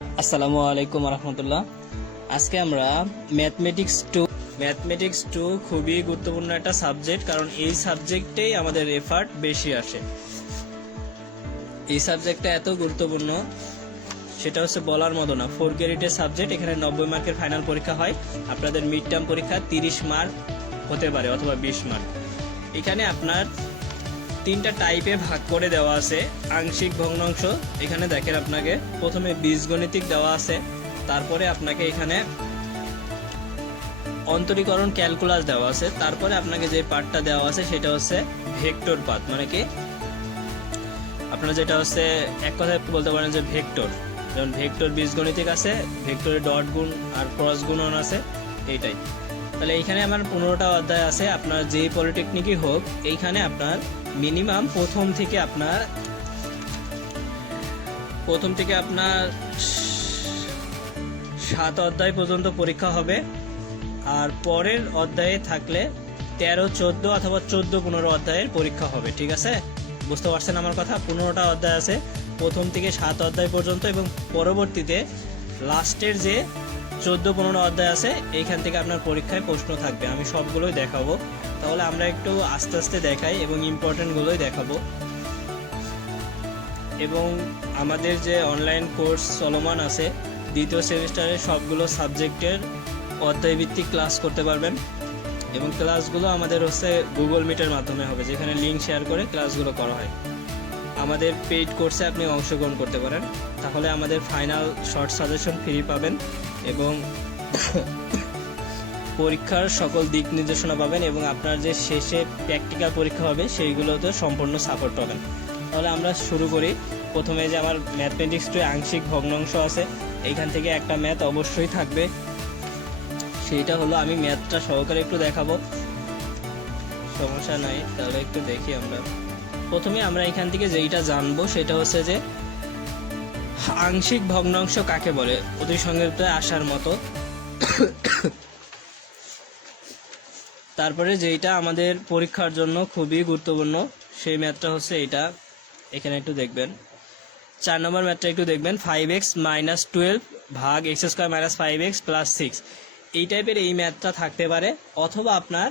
আসসালামু আলাইকুম রহমতুল্লাহ। আজকে আমরা ম্যাথমেটিক্স টু খুবই গুরুত্বপূর্ণ একটা সাবজেক্ট, কারণ এই সাবজেক্টেই আমাদের এফার্ট বেশি আসে। এই সাবজেক্টটা এত গুরুত্বপূর্ণ সেটা হচ্ছে বলার মতো না। 4 ক্রেডিটের সাবজেক্ট, এখানে 90 মার্কের ফাইনাল পরীক্ষা হয়। আপনাদের মিড টার্ম পরীক্ষা 30 মার্ক হতে পারে অথবা 20 মার্ক। এখানে আপনার 3টা টাইপে ভাগ করে দেওয়া আছে। আংশিক ভগ্নাংশ, এখানে দেখেন আপনাকে প্রথমে বীজগণিতিক দেওয়া আছে, তারপরে আপনাকে এখানে অন্তরীকরণ ক্যালকুলাস দেওয়া আছে, তারপরে আপনাকে যে পার্টটা দেওয়া আছে সেটা হচ্ছে ভেক্টর পাথ, মানে কি আপনারা যেটা হচ্ছে এক কথায় বলতে পারেন যে ভেক্টর। যেমন ভেক্টর বীজগণিতিক আছে, ভেক্টরে ডট গুণ আর ক্রস গুণন আছে, এইটাই। তাহলে এইখানে আমার 15টা অধ্যায় আছে। আপনার যেই পলিটেকনিকই হোক, এইখানে আপনার মিনিমাম প্রথম থেকে আপনার 7 অধ্যায় পর্যন্ত পরীক্ষা হবে। আর পরের অধ্যায়ে থাকলে 13, 14 অথবা 14-15 অধ্যায়ের পরীক্ষা হবে। ঠিক আছে, বুঝতে পারছেন আমার কথা? 15টা অধ্যায় আছে প্রথম থেকে 7 অধ্যায় পর্যন্ত, এবং পরবর্তীতে লাস্টের যে 14-15 অধ্যায় আছে এইখান থেকে আপনার পরীক্ষায় প্রশ্ন থাকবে। আমি সবগুলোই দেখাবো। তাহলে আমরা একটু আস্তে আস্তে দেখাই এবং ইম্পর্টেন্টগুলোই দেখাবো। এবং আমাদের যে অনলাইন কোর্স চলমান আছে, দ্বিতীয় সেমিস্টারে সবগুলো সাবজেক্টের অধ্যায়ভিত্তিক ক্লাস করতে পারবেন। এবং ক্লাসগুলো আমাদের হচ্ছে গুগল মিটের মাধ্যমে হবে, যেখানে লিঙ্ক শেয়ার করে ক্লাসগুলো করা হয়। আমাদের পেইড কোর্সে আপনি অংশগ্রহণ করতে পারেন, তাহলে আমাদের ফাইনাল শর্ট সাজেশন ফ্রি পাবেন এবং পরীক্ষার সকল দিক নির্দেশনা পাবেন, এবং আপনার যে শেষে প্র্যাকটিক্যাল পরীক্ষা হবে সেইগুলোতে সম্পূর্ণ সাপোর্ট পাবেন। তাহলে আমরা শুরু করি। প্রথমে যে আমার ম্যাথমেটিক্স টু আংশিক ভগ্নাংশ আছে, এইখান থেকে একটা ম্যাথ অবশ্যই থাকবে, সেইটা হলো, আমি ম্যাথটা সহকারে একটু দেখাবো, সমস্যা নাই। তাহলে একটু দেখি আমরা। প্রথমে আমরা এখান থেকে যেইটা জানবো সেটা হচ্ছে যে আংশিক ভগ্নাংশ কাকে বলে, অতি সংক্ষিপ্ত আসার মতো। তারপরে যেইটা আমাদের পরীক্ষার জন্য খুবই গুরুত্বপূর্ণ সেই ম্যাথটা হচ্ছে এইটা। এখানে একটু দেখবেন, 4 নম্বর ম্যাথটা একটু দেখবেন। 5x - 12 ভাগ x² - 5x + 6, এই টাইপের এই ম্যাথটা থাকতে পারে, অথবা আপনার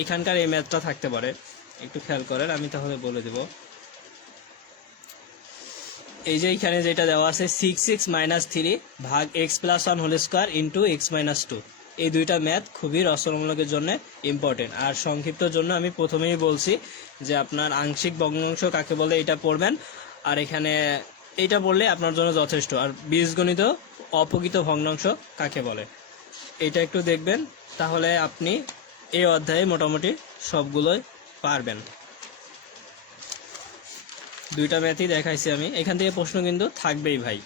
এইখানকার এই ম্যাথটা থাকতে পারে। একটু খেয়াল করেন, আমি তাহলে বলে দেব। এই যে এইখানে যেটা দেওয়া আছে 6x - 3 ভাগ x + 1 whole square into x - 2, এই দুইটা ম্যাথ খুবই রচনামূলকের জন্য ইম্পর্টেন্ট। আর সংক্ষিপ্ত জন্য আমি প্রথমেই বলছি যে আপনার আংশিক ভগ্নাংশ কাকে বলে এটা পড়বেন, আর এখানে এইটা পড়লে আপনার জন্য যথেষ্ট। আর বীজগণিত অপকৃত ভগ্নাংশ কাকে বলে এটা একটু দেখবেন, তাহলে আপনি এই অধ্যায়ে মোটামুটি সবগুলোই পারবেন। দুইটা ম্যাথই দেখাইছি আমি, এখান থেকে প্রশ্ন কিন্তু থাকবেই ভাই।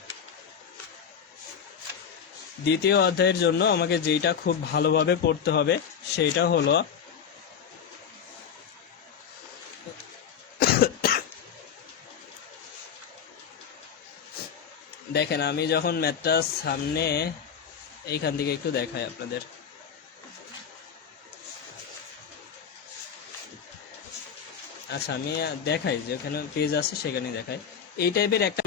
দ্বিতীয় অধ্যায়ের জন্য আমাকে যেটা খুব ভালোভাবে পড়তে হবে সেটা হলো দেখেন, আমি যখন ম্যাথটা সামনে এইখান থেকে একটু দেখাই আপনাদের। আচ্ছা, আমি দেখাই, যেখানে পেজ আছে সেখানে দেখাই। এই টাইপের একটা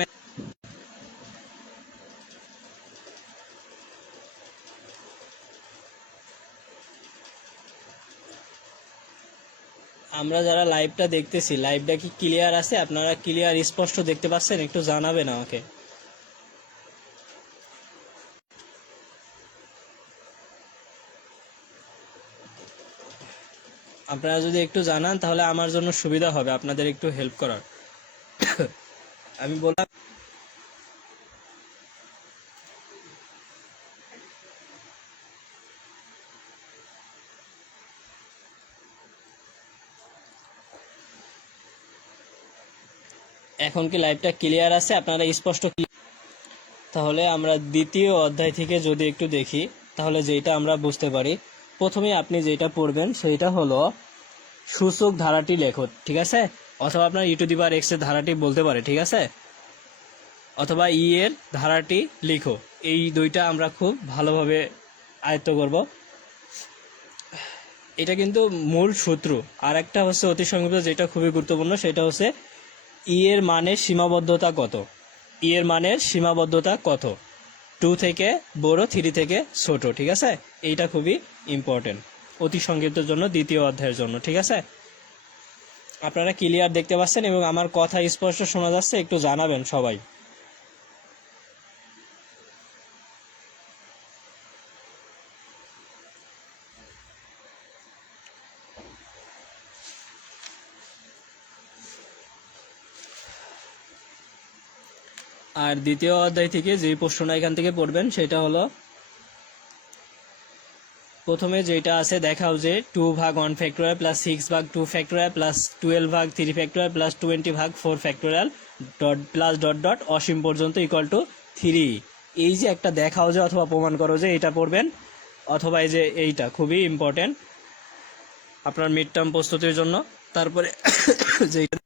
আমরা যারা লাইভটা দেখতেছি, লাইভটা কি ক্লিয়ার আছে? আপনারা ক্লিয়ার স্পষ্ট দেখতে পাচ্ছেন? একটু জানাবেন আমাকে। আপনারা যদি একটু জানান তাহলে আমার জন্য সুবিধা হবে, আপনাদের একটু হেল্প করার। আমি বললাম এখন কি লাইভটা ক্লিয়ার আছে? আপনারা স্পষ্ট? তাহলে আমরা দ্বিতীয় অধ্যায় থেকে যদি একটু দেখি, তাহলে যেটা আমরা বুঝতে পারি, প্রথমে আপনি যেটা পড়বেন সেইটা হলো সূচক ধারাটি লেখো। ঠিক আছে, অথবা আপনার e⁻x এর ধারাটি বলতে পারে, ঠিক আছে, অথবা এর ধারাটি লিখো। এই দুইটা আমরা খুব ভালোভাবে আয়ত্ত করব। এটা কিন্তু মূল সূত্র। আর একটা হচ্ছে অতি সংক্ষিপ্ত, যেটা খুবই গুরুত্বপূর্ণ, সেটা হচ্ছে এর মানের সীমাবদ্ধতা কত। এর মানের সীমাবদ্ধতা কত, 2 থেকে বড় 3 থেকে ছোট, ঠিক আছে? এইটা খুবই ইম্পর্টেন্ট অতি সংক্ষিপ্তের জন্য, দ্বিতীয় অধ্যায়ের জন্য, ঠিক আছে? আপনারা ক্লিয়ার দেখতে পাচ্ছেন এবং আমার কথা স্পষ্ট শোনা যাচ্ছে? একটু জানাবেন সবাই। আর দ্বিতীয় অধ্যায় থেকে যে প্রশ্নটা এখান থেকে পড়বেন সেটা হলো, প্রথমে যেটা আছে দেখাও যে 2 ভাগ 1 ফ্যাক্টোরিয়াল প্লাস 6 ভাগ 2 ফ্যাক্টোরিয়াল প্লাস 12 ভাগ 3 ফ্যাক্টোরিয়াল প্লাস 20 ভাগ 4 factorial dot plus dot dot অসীম পর্যন্ত ইকুয়াল টু 3। এই যে একটা দেখাও যে অথবা প্রমাণ করো যে, এটা পড়বেন, অথবা এই যে এইটা খুবই ইম্পর্টেন্ট আপনার মিড টার্ম প্রস্তুতির জন্য। তারপরে যেটা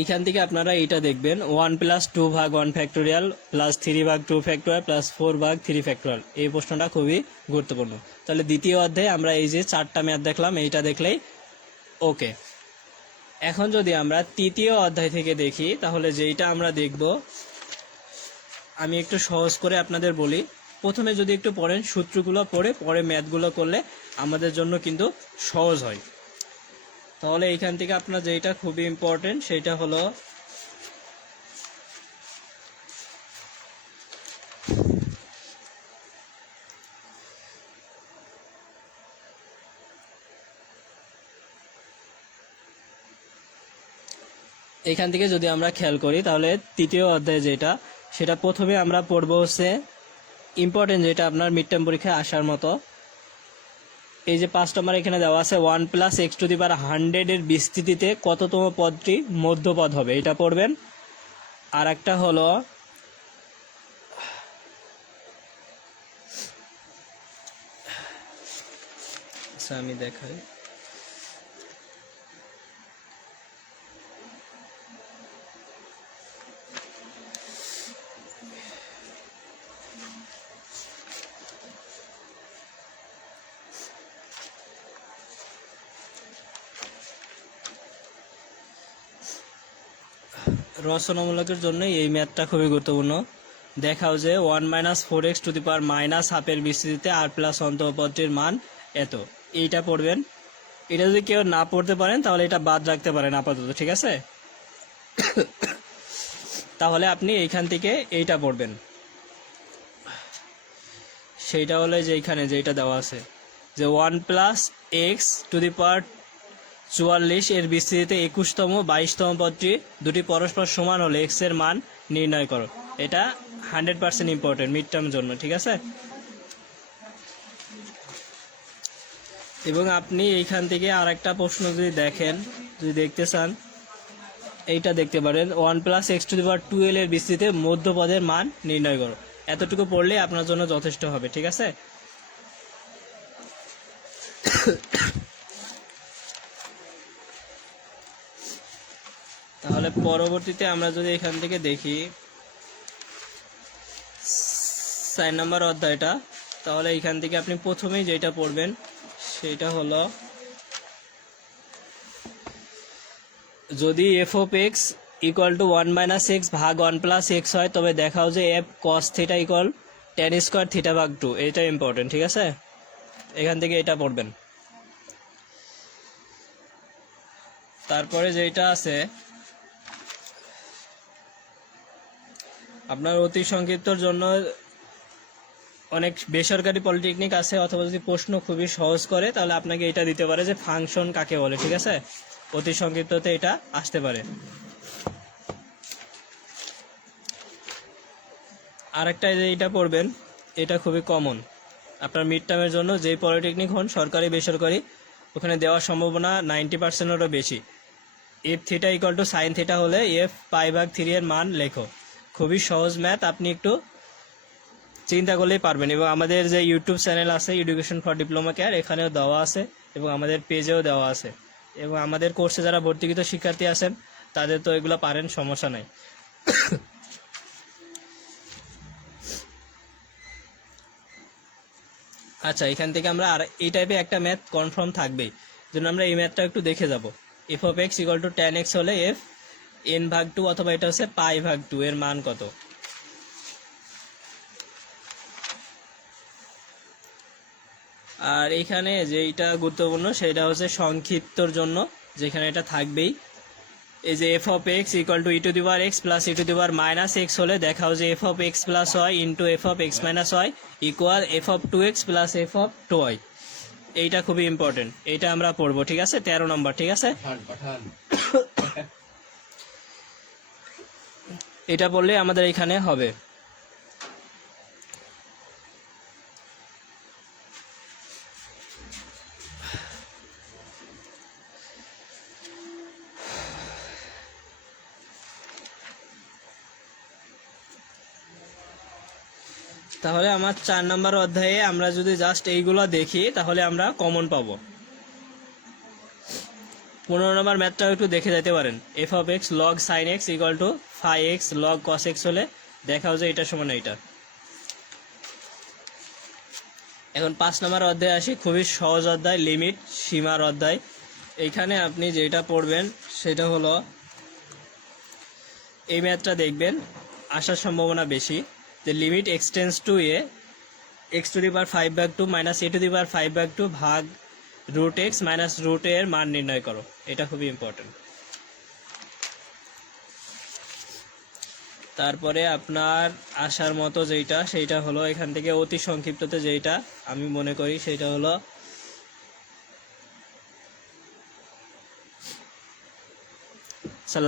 এইখান থেকে আপনারা এইটা দেখবেন, 1 প্লাস 2 ভাগ 1 ফ্যাক্টোরিয়াল প্লাস 3 ভাগ 2 ফ্যাক্টোরিয়াল প্লাস 4 ভাগ 3 ফ্যাক্টোরিয়াল। এই প্রশ্নটা খুবই গুরুত্বপূর্ণ। তাহলে দ্বিতীয় অধ্যায়ে আমরা এই যে 4টা ম্যাথ দেখলাম, এইটা দেখলেই ওকে। এখন যদি আমরা তৃতীয় অধ্যায় থেকে দেখি, তাহলে যেইটা আমরা দেখব, আমি একটু সহজ করে আপনাদের বলি। প্রথমে যদি একটু পড়েন, সূত্রগুলো পড়ে পরে ম্যাথগুলো করলে আমাদের জন্য কিন্তু সহজ হয়। তাহলে এইখান থেকে আপনার যেটা খুবই ইম্পর্টেন্ট সেটা হলো, এখান থেকে যদি আমরা খেয়াল করি তাহলে তৃতীয় অধ্যায় যেটা, সেটা প্রথমে আমরা পড়ব হচ্ছে ইম্পর্টেন্ট যেটা আপনার মিড টার্ম পরীক্ষায় আসার মতো। এই যে 5 নম্বর এখানে দেওয়া আছে, 1 প্লাস এক্স টু দি পাওয়ার 100 এর বিস্তৃতিতে কততম পদটি মধ্যপদ হবে, এটা পড়বেন। আর একটা হলো আমি দেখাই, রচনামূলকের জন্য এই ম্যাথটা খুবই গুরুত্বপূর্ণ। দেখাও যে 1 minus 4x to the power minus হাফের বিস্তৃতিতে আর প্লাস অন্তঃপদটির মান এত, এইটা পড়বেন। এটা যদি কেউ না পড়তে পারেন তাহলে এটা বাদ রাখতে পারেন আপাতত, ঠিক আছে? তাহলে আপনি এইখান থেকে এইটা পড়বেন, সেইটা হলো যে এইখানে যেটা দেওয়া আছে যে 1 প্লাস এক্স টু দি পাওয়ার 44 এর বিস্তৃতিতে 21তম 22তম পদটি দুটি পরস্পর সমান হলে এক্স এর মান নির্ণয় করো। এটা 100% ইম্পর্টেন্ট মিড টার্ম জন্য, ঠিক আছে? এবং আপনি এইখান থেকে আর একটা প্রশ্ন যদি দেখেন, যদি দেখতে চান, এইটা দেখতে পারেন, 1 প্লাস এক্স টু দি পাওয়ার 12 এর বিস্তৃতিতে মধ্যপদের মান নির্ণয় করো। এতটুকু পড়লে আপনার জন্য যথেষ্ট হবে, ঠিক আছে? তাহলে পরবর্তীতে আমরা যদি এখান থেকে দেখি 4 নম্বর অধ্যায়টা, তাহলে এখান থেকে আপনি প্রথমেই যেটা পড়বেন সেটা হলো, যদি F of x equal two 1 minus x ভাগ 1 প্লাস এক্স হয়, তবে দেখাও যে F cos theta equal tan square theta ভাগ 2। এটা ইম্পর্টেন্ট, ঠিক আছে? এখান থেকে এটা পড়বেন। তারপরে যেটা আছে আপনার অতি সংক্ষিপ্তর জন্য, অনেক বেসরকারি পলিটেকনিক আছে, অথবা যদি প্রশ্ন খুবই সহজ করে তাহলে আপনাকে এটা দিতে পারে যে ফাংশন কাকে বলে, ঠিক আছে? অতি সংক্ষিপ্ততে এটা আসতে পারে। আরেকটা যে এটা পড়বেন, এটা খুবই কমন আপনার মিড টার্মের জন্য, যেই পলিটেকনিক হন সরকারি বেসরকারি, ওখানে দেওয়ার সম্ভাবনা 90%-এরও বেশি। F theta equal to sine theta হলে এফ পাই ভাগ 3 এর মান লেখো। খুবই সহজ ম্যাথ, আপনি একটু চিন্তা করলেই পারবেন। এবং আমাদের যে ইউটিউব চ্যানেল আছে এডুকেশন ফর ডিপ্লোমা কেয়ার, এখানেও দেওয়া আছে এবং আমাদের পেজেও দেওয়া আছে। এবং আমাদের কোর্সে যারা ভর্তিকৃত শিক্ষার্থী আছেন তাদের তো এগুলো পারেন, সমস্যা নাই। আচ্ছা, এখান থেকে আমরা আর এই টাইপের একটা ম্যাথ কনফার্ম থাকবেই, জন্য আমরা এই ম্যাথটা একটু দেখে যাব। F of x equal two tan x হলে এফ এন ভাগ 2 অথবা এটা হচ্ছে পাই ভাগ 2 এর মান কত। আর এইখানে যেটা গুরুত্বপূর্ণ সেটা হচ্ছে সংক্ষিপ্তর জন্য, যেখানে এটা থাকবেই। এই যে f of x equal to e to the power x plus e to the power minus x হলে দেখাও যে f of x plus y into f of x minus y equal f of 2x plus f of 2y। এইটা খুবই important, এইটা আমরা পড়বো, ঠিক আছে? 13 নম্বর, ঠিক আছে? এটা পড়লে আমাদের এখানে হবে। তাহলে আমার 4 নম্বর অধ্যায়ে আমরা যদি জাস্ট এইগুলো দেখি তাহলে আমরা কমন পাবো। 15 নম্বর ম্যাথটাও একটু দেখে যেতে পারেন। F of x log sine x equal to phi x log cos x হলে দেখাও যে এটা সমান এইটা। এখন 5 নম্বর অধ্যায়ে আসি, খুবই সহজ অধ্যায়, লিমিট সীমার অধ্যায়। এইখানে আপনি যেটা পড়বেন সেটা হলো এই ম্যাথটা দেখবেন, আসার সম্ভাবনা বেশি। যে limit x tends to a x to the power 5 ভাগ 2 minus a to the power 5 ভাগ 2 ভাগ রুট এক্স মাইনাস রুট এর মান নির্ণয় করো। এটা খুবই ইম্পর্টেন্ট। তারপরে আপনার আসার মতো যেটা সেইটা হলো এখান থেকে অতি সংক্ষিপ্ততে যেটা আমি মনে করি সেটা হলো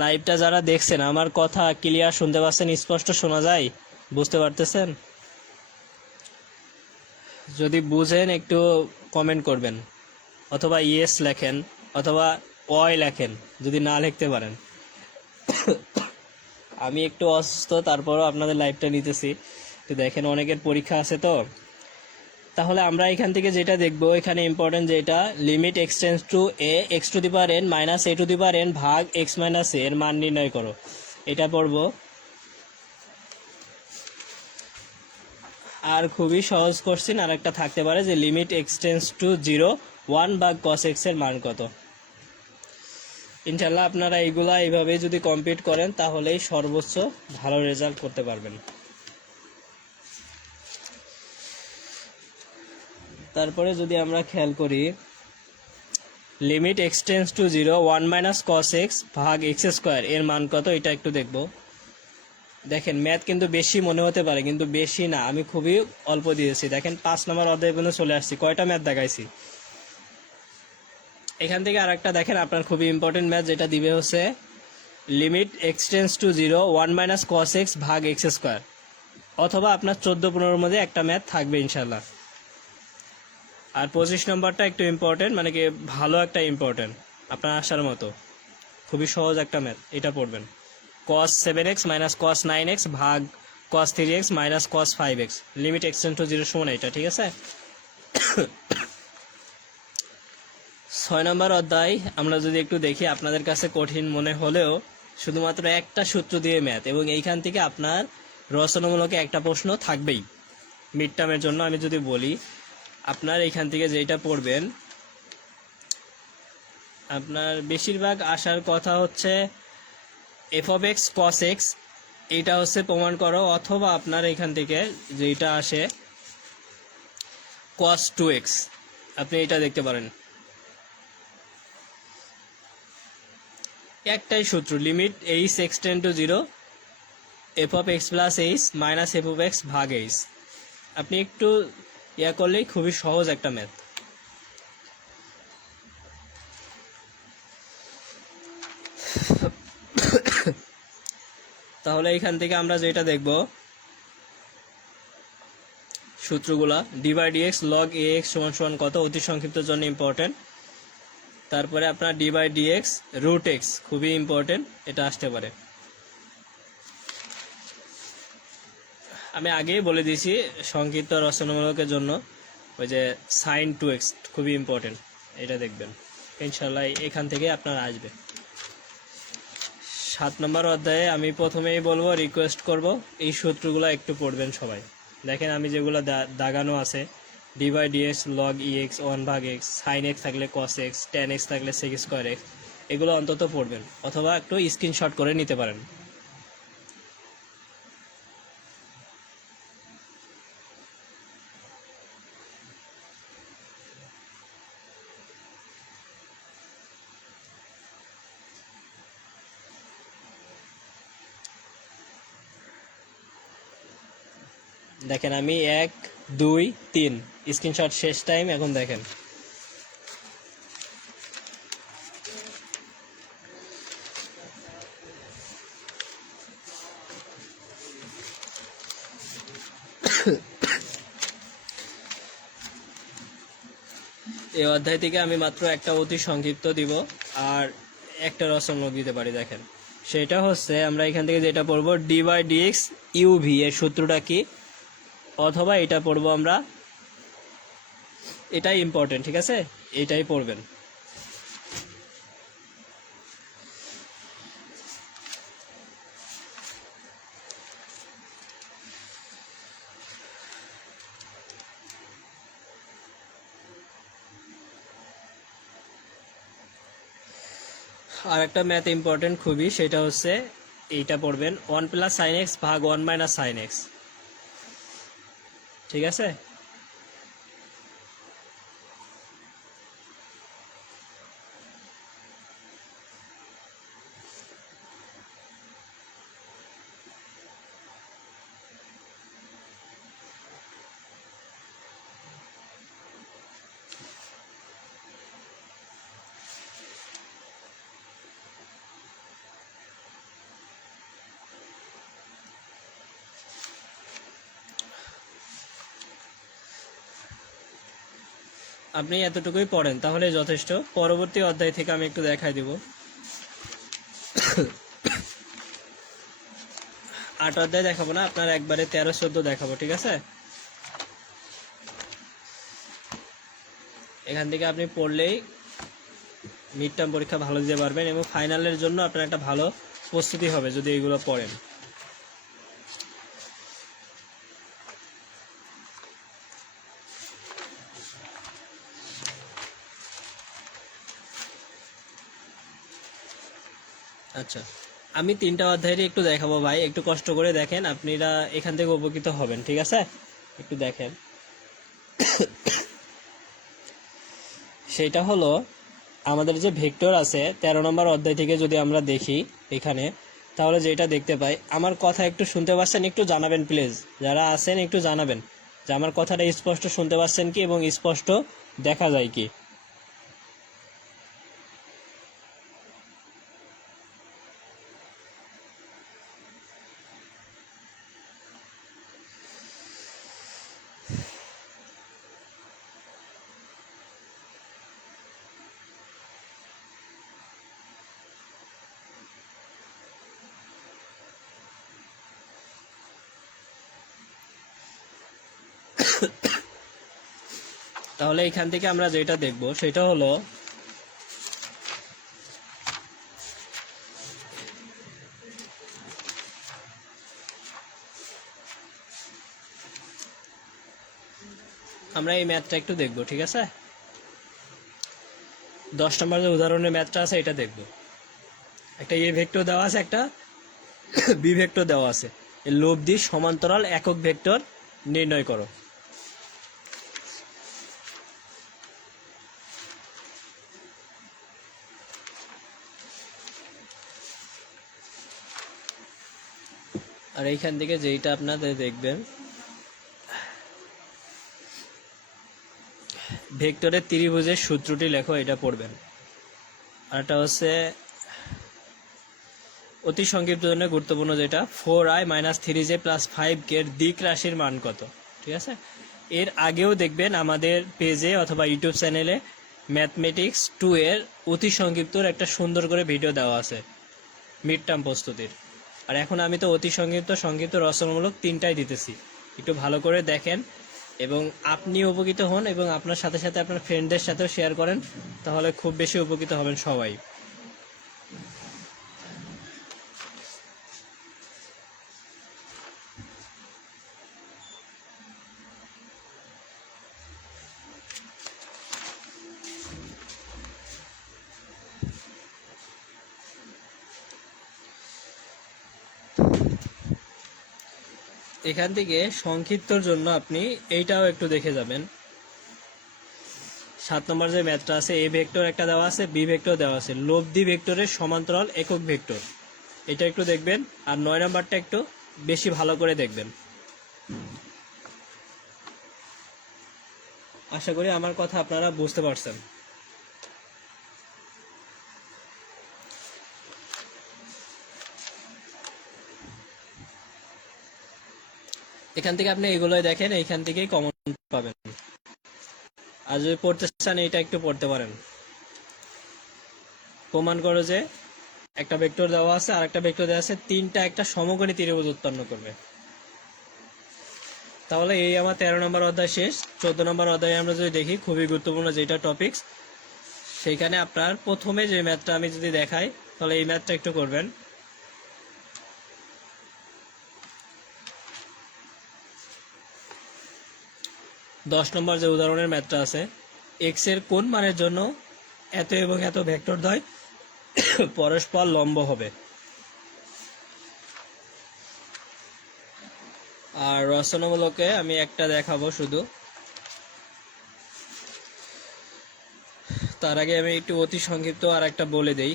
লাইভটা যারা দেখছেন আমার কথা ক্লিয়ার শুনতে পাচ্ছেন, স্পষ্ট শোনা যায়, বুঝতে পারতেছেন? যদি বুঝেন একটু কমেন্ট করবেন, অথবা ইয়েস লেখেন অথবা ওয়াই লেখেন যদি না লিখতে পারেন। আমি একটু অসুস্থ, তারপরও আপনাদের লাইভটা নিতেছি। তো দেখেন অনেকের পরীক্ষা আছে তো। তাহলে আমরা এখান থেকে যেটা দেখবো এখানে ইম্পর্টেন্ট যেটা limit x tends to a x to the power n minus a to the power n ভাগ এক্স মাইনাস এর মান নির্ণয় করো। এটা পড়বো। আর খুবই সহজ কোশ্চেন আর একটা থাকতে পারে যে লিমিট এক্সটেন্স টু 0 1 ভাগ কস এক্স এর মান কত। ইনশাল্লাহ আপনারা এইগুলা এইভাবে যদি কমপ্লিট করেন তাহলেই সর্বোচ্চ ভালো রেজাল্ট করতে পারবেন। তারপরে যদি আমরা খেয়াল করি limit x tends to 0 1 minus cos x ভাগ এক্স স্কোয়ার এর মান কত, এটা একটু দেখব। দেখেন ম্যাথ কিন্তু বেশি মনে হতে পারে, কিন্তু বেশি না, আমি খুবই অল্প দিয়েছি। দেখেন 5 নম্বর অধ্যায় পর্যন্ত চলে আসছি, কয়টা ম্যাথ দেখাইছি। এখান থেকে আর একটা দেখেন আপনার খুবই ইম্পর্টেন্ট ম্যাথ যেটা দিবে হচ্ছে limit x tends to 0 1 minus cos x ভাগ এক্স স্কোয়ার, অথবা আপনার 14-15 মধ্যে একটা ম্যাথ থাকবে ইনশাল্লাহ। আর 25 নম্বরটা একটু ইম্পর্টেন্ট, মানে কি ভালো একটা ইম্পর্টেন্ট আপনার আসার মতো, খুবই সহজ একটা ম্যাথ, এটা পড়বেন। cos 7x minus cos 9x ভাগ cos 3x minus cos 5x limit x tends to 0 সমান এটা, ঠিক আছে? 6 নম্বর অধ্যায় আমরা যদি একটু দেখি, আপনাদের কাছে কঠিন মনে হলেও শুধুমাত্র একটা সূত্র দিয়ে ম্যাথ, এবং এইখান থেকে আপনার রচনামূলক একটা প্রশ্ন থাকবেই মিড টার্মের জন্য। আমি যদি বলি আপনার এইখান থেকে যেটা পড়বেন, আপনার বেশিরভাগ আসার কথা হচ্ছে F of x cos x, এইটা হচ্ছে প্রমাণ করো, অথবা আপনার এখান থেকে যেটা আসে কস 2x, আপনি এটা দেখতে পারেন। একটাই সূত্র, limit H extend two 0 F of x plus H minus F of x ভাগ এইচ। আপনি একটু ইয়া করলেই খুবই সহজ একটা ম্যাথ। তাহলে এইখান থেকে আমরা যেটা দেখব সূত্রগুলা, d by dx log a x সমান সমান কত, অতি সংক্ষিপ্তের জন্য ইম্পর্টেন্ট। তারপরে আপনার d by dx root x, খুবই ইম্পর্টেন্ট, এটা আসতে পারে। আমি আগেই বলে দিয়েছি সংক্ষিপ্ত রচনামূলকের জন্য ওই যে সাইন 2x খুবই ইম্পর্টেন্ট, এটা দেখবেন ইনশাল্লাহ এখান থেকে আপনার আসবে। 7 নম্বর অধ্যায়ে আমি প্রথমেই বলবো, রিকোয়েস্ট করব এই সূত্রগুলো একটু পড়বেন সবাই। দেখেন আমি যেগুলো দাগানো আছে, d/dx log ex 1/x, sin x থাকলে cos x, tan x থাকলে sec স্কয়ার x, এগুলো অন্তত পড়বেন অথবা একটু স্ক্রিনশট করে নিতে পারেন। দেখেন আমি 1 2 3 স্ক্রিনশট শেষ টাইম, এখন দেখেন এই অধ্যায় থেকে আমি মাত্র একটা অতি সংক্ষিপ্ত দিব আর একটা রচনামূলক দিতে পারি। দেখেন সেটা হচ্ছে আমরা এখান থেকে যেটা পড়বো d/dx uv এর সূত্রটা কি, অথবা এটা পড়বো আমরা, এটাই ইম্পর্টেন্ট, ঠিক আছে, এটাই পড়বেন। আর একটা ম্যাথ ইম্পর্টেন্ট খুবই, সেটা হচ্ছে এইটা পড়বেন 1 + sin x ভাগ 1 - sin x, ঠিক আছে। আপনি এতটুকুই পড়েন তাহলে যথেষ্ট। পরবর্তী অধ্যায় থেকে আমি একটু দেখাই দিব। 8 অধ্যায় দেখাবো না, আপনার একবারে 13 14 দেখাবো, ঠিক আছে। এখান থেকে আপনি পড়লেই মিড টার্ম পরীক্ষা ভালো দিতে পারবেন এবং ফাইনালের জন্য আপনার একটা ভালো প্রস্তুতি হবে যদি এইগুলো পড়েন। আচ্ছা, আমি 3টা অধ্যায়েরই একটু দেখাবো ভাই, একটু কষ্ট করে দেখেন, আপনারা এখান থেকে উপকৃত হবেন, ঠিক আছে। একটু দেখেন, সেটা হলো আমাদের যে ভেক্টর আছে 13 নম্বর অধ্যায় থেকে যদি আমরা দেখি এখানে, তাহলে যেটা দেখতে পাই, আমার কথা একটু শুনতে পাচ্ছেন, একটু জানাবেন প্লিজ, যারা আছেন একটু জানাবেন যে আমার কথাটা স্পষ্ট শুনতে পাচ্ছেন কি এবং স্পষ্ট দেখা যায় কি। তাহলে এখান থেকে আমরা যেটা দেখব সেটা হলো আমরা এই ম্যাথটা একটু দেখব, ঠিক আছে। 10 নম্বর যে উদাহরণের ম্যাথটা আছে এটা দেখব। একটা এ ভেক্টর দেওয়া আছে, একটা বি ভেক্টর দেওয়া আছে, এর লব্ধি সমান্তরাল একক ভেক্টর নির্ণয় করো। আর এইখান থেকে যেইটা আপনাদের দেখবেন, ভেক্টরের ত্রিভুজের সূত্রটি লেখো, এটা পড়বেন। আর এটা হচ্ছে অতি সংক্ষিপ্ত জন্য গুরুত্বপূর্ণ, যেটা 4i - 3j + 5k এর দিক রাশির মান কত, ঠিক আছে। এর আগেও দেখবেন আমাদের পেজে অথবা ইউটিউব চ্যানেলে ম্যাথমেটিক্স 2 এর অতি সংক্ষিপ্তর একটা সুন্দর করে ভিডিও দেওয়া আছে মিড টার্ম প্রস্তুতির, আর এখন আমি তো অতি সংক্ষিপ্ত, সংক্ষিপ্ত, রচনামূলক তিনটাই দিতেছি। একটু ভালো করে দেখেন এবং আপনি উপকৃত হন এবং আপনার সাথে সাথে আপনার ফ্রেন্ডদের সাথেও শেয়ার করেন, তাহলে খুব বেশি উপকৃত হবেন সবাই। এখান থেকে সংক্ষিপ্তর জন্য আপনি এইটাও একটু দেখে যাবেন। 7 নম্বর যে ম্যাথটা আছে, এ ভেক্টর একটা দেওয়া আছে, বি ভেক্টর দেওয়া আছে, লব্ধি ভেক্টরের সমান্তরাল একক ভেক্টর, এটা একটু দেখবেন। আর 9 নম্বরটা একটু বেশি ভালো করে দেখবেন। আশা করি আমার কথা আপনারা বুঝতে পারছেন। এখান থেকে আপনি এগুলোই দেখেন, এইখান থেকেই কমন পাবেন। আর যদি পড়তে চান এটা একটু পড়তে পারেন। প্রমাণ করো যে একটা ভেক্টর দেওয়া আছে আর একটা ভেক্টর দেওয়া আছে, তিনটা একটা সমকোণী ত্রিভুজ উৎপন্ন করবে। তাহলে এই আমার 13 নম্বর অধ্যায় শেষ। 14 নম্বর অধ্যায়ে আমরা যদি দেখি, খুবই গুরুত্বপূর্ণ যেটা টপিকস, সেইখানে আপনার প্রথমে যে ম্যাথটা আমি যদি দেখাই, তাহলে এই ম্যাথটা একটু করবেন। দশ নম্বর যে উদাহরণের ম্যাথটা আছে, এক্স এর কোন মানের জন্য এত এবং এত ভেক্টর দ্বয় পরস্পর লম্ব হবে। আর রচনামূলকে আমি একটা দেখাবো শুধু, তার আগে আমি একটু অতি সংক্ষিপ্ত আর একটা বলে দেই।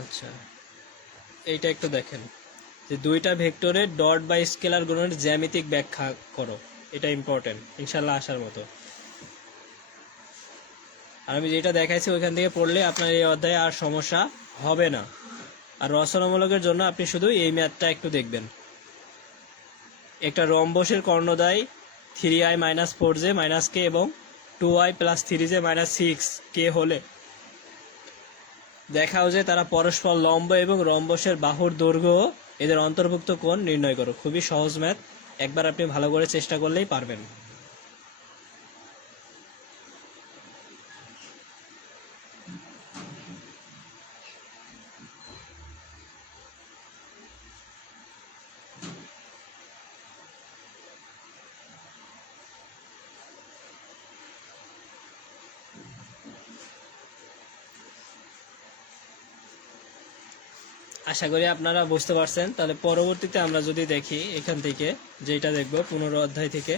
আচ্ছা, এইটা একটু দেখেন যে দুইটা ভেক্টরের ডট বা স্কেলার গুণের জ্যামিতিক ব্যাখ্যা করো। এটা ইম্পর্টেন্ট, ইনশাল্লাহ আসার মতো। আর আমি যেটা দেখাইছি ওইখান থেকে পড়লে আপনার এই অধ্যায়ে আর সমস্যা হবে না। আর রচনামূলকের জন্য আপনি শুধু এই ম্যাথটা একটু দেখবেন। একটা রম্বসের কর্ণদ্বয় 3i - 4j - k এবং 2i + 3j - 6k হলে দেখাও যে তারা পরস্পর লম্ব এবং রম্বসের বাহুর দৈর্ঘ্য এদের অন্তর্ভুক্ত কোণ নির্ণয় করো। খুবই সহজ ম্যাথ, একবার আপনি ভালো করে চেষ্টা করলেই পারবেন। আশা করি আপনারা বুঝতে পারছেন। তাহলে পরবর্তীতে আমরা যদি দেখি, এখান থেকে যেটা দেখব 15 অধ্যায় থেকে,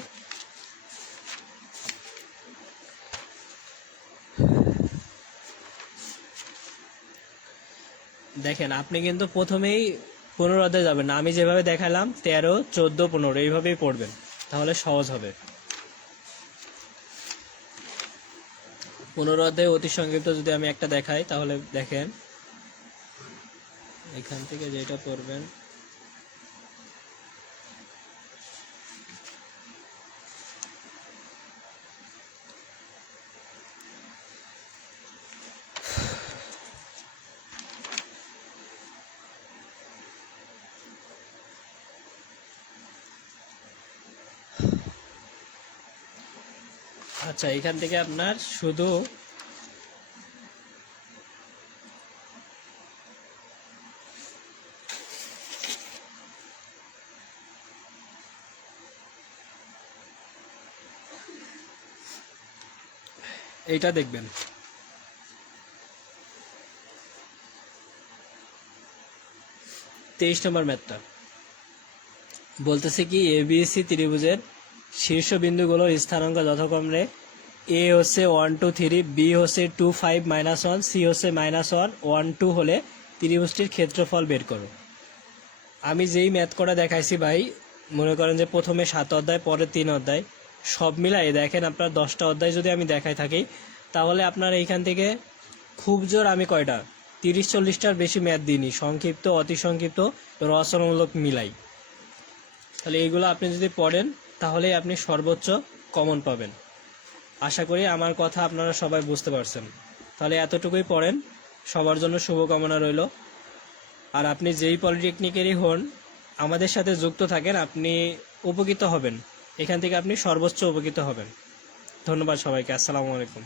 দেখেন আপনি কিন্তু প্রথমেই 15 অধ্যায় যাবেন না, আমি যেভাবে দেখালাম 13, 14, 15 এইভাবেই পড়বেন, তাহলে সহজ হবে। 15 অধ্যায় অতি সংক্ষিপ্ত যদি আমি একটা দেখাই, তাহলে দেখেন এখান থেকে যেটা পড়বেন, আচ্ছা এখান থেকে আপনার শুধু এইটা দেখবেন। 23 নম্বর ম্যাথটা বলতেছে কি, এবিসি ত্রিভুজের শীর্ষবিন্দুগুলোর স্থানাঙ্ক যথাক্রমে এ হচ্ছে 1 2 3, বি হচ্ছে 2 5 - 1, সি হচ্ছে -1 1 2 হলে ত্রিভুজটির ক্ষেত্রফল বের করো। আমি যেই ম্যাথ করে দেখাইছি ভাই, মনে করেন যে প্রথমে 7 অধ্যায়, পরে 3 অধ্যায়, সব মিলাই দেখেন আপনার 10টা অধ্যায় যদি আমি দেখাই থাকি, তাহলে আপনার এইখান থেকে খুব জোর আমি কয়টা 30-40টার বেশি ম্যাথ দিইনি, সংক্ষিপ্ত, অতি সংক্ষিপ্ত, রচনামূলক মিলাই। তাহলে এইগুলো আপনি যদি পড়েন তাহলেই আপনি সর্বোচ্চ কমন পাবেন। আশা করি আমার কথা আপনারা সবাই বুঝতে পারছেন। তাহলে এতটুকুই পড়েন, সবার জন্য শুভকামনা রইল। আর আপনি যেই পলিটেকনিকেরই হন, আমাদের সাথে যুক্ত থাকেন, আপনি উপকৃত হবেন, এখান থেকে আপনি সর্বোচ্চ উপকৃত হবেন। ধন্যবাদ সবাইকে। আসসালামু আলাইকুম।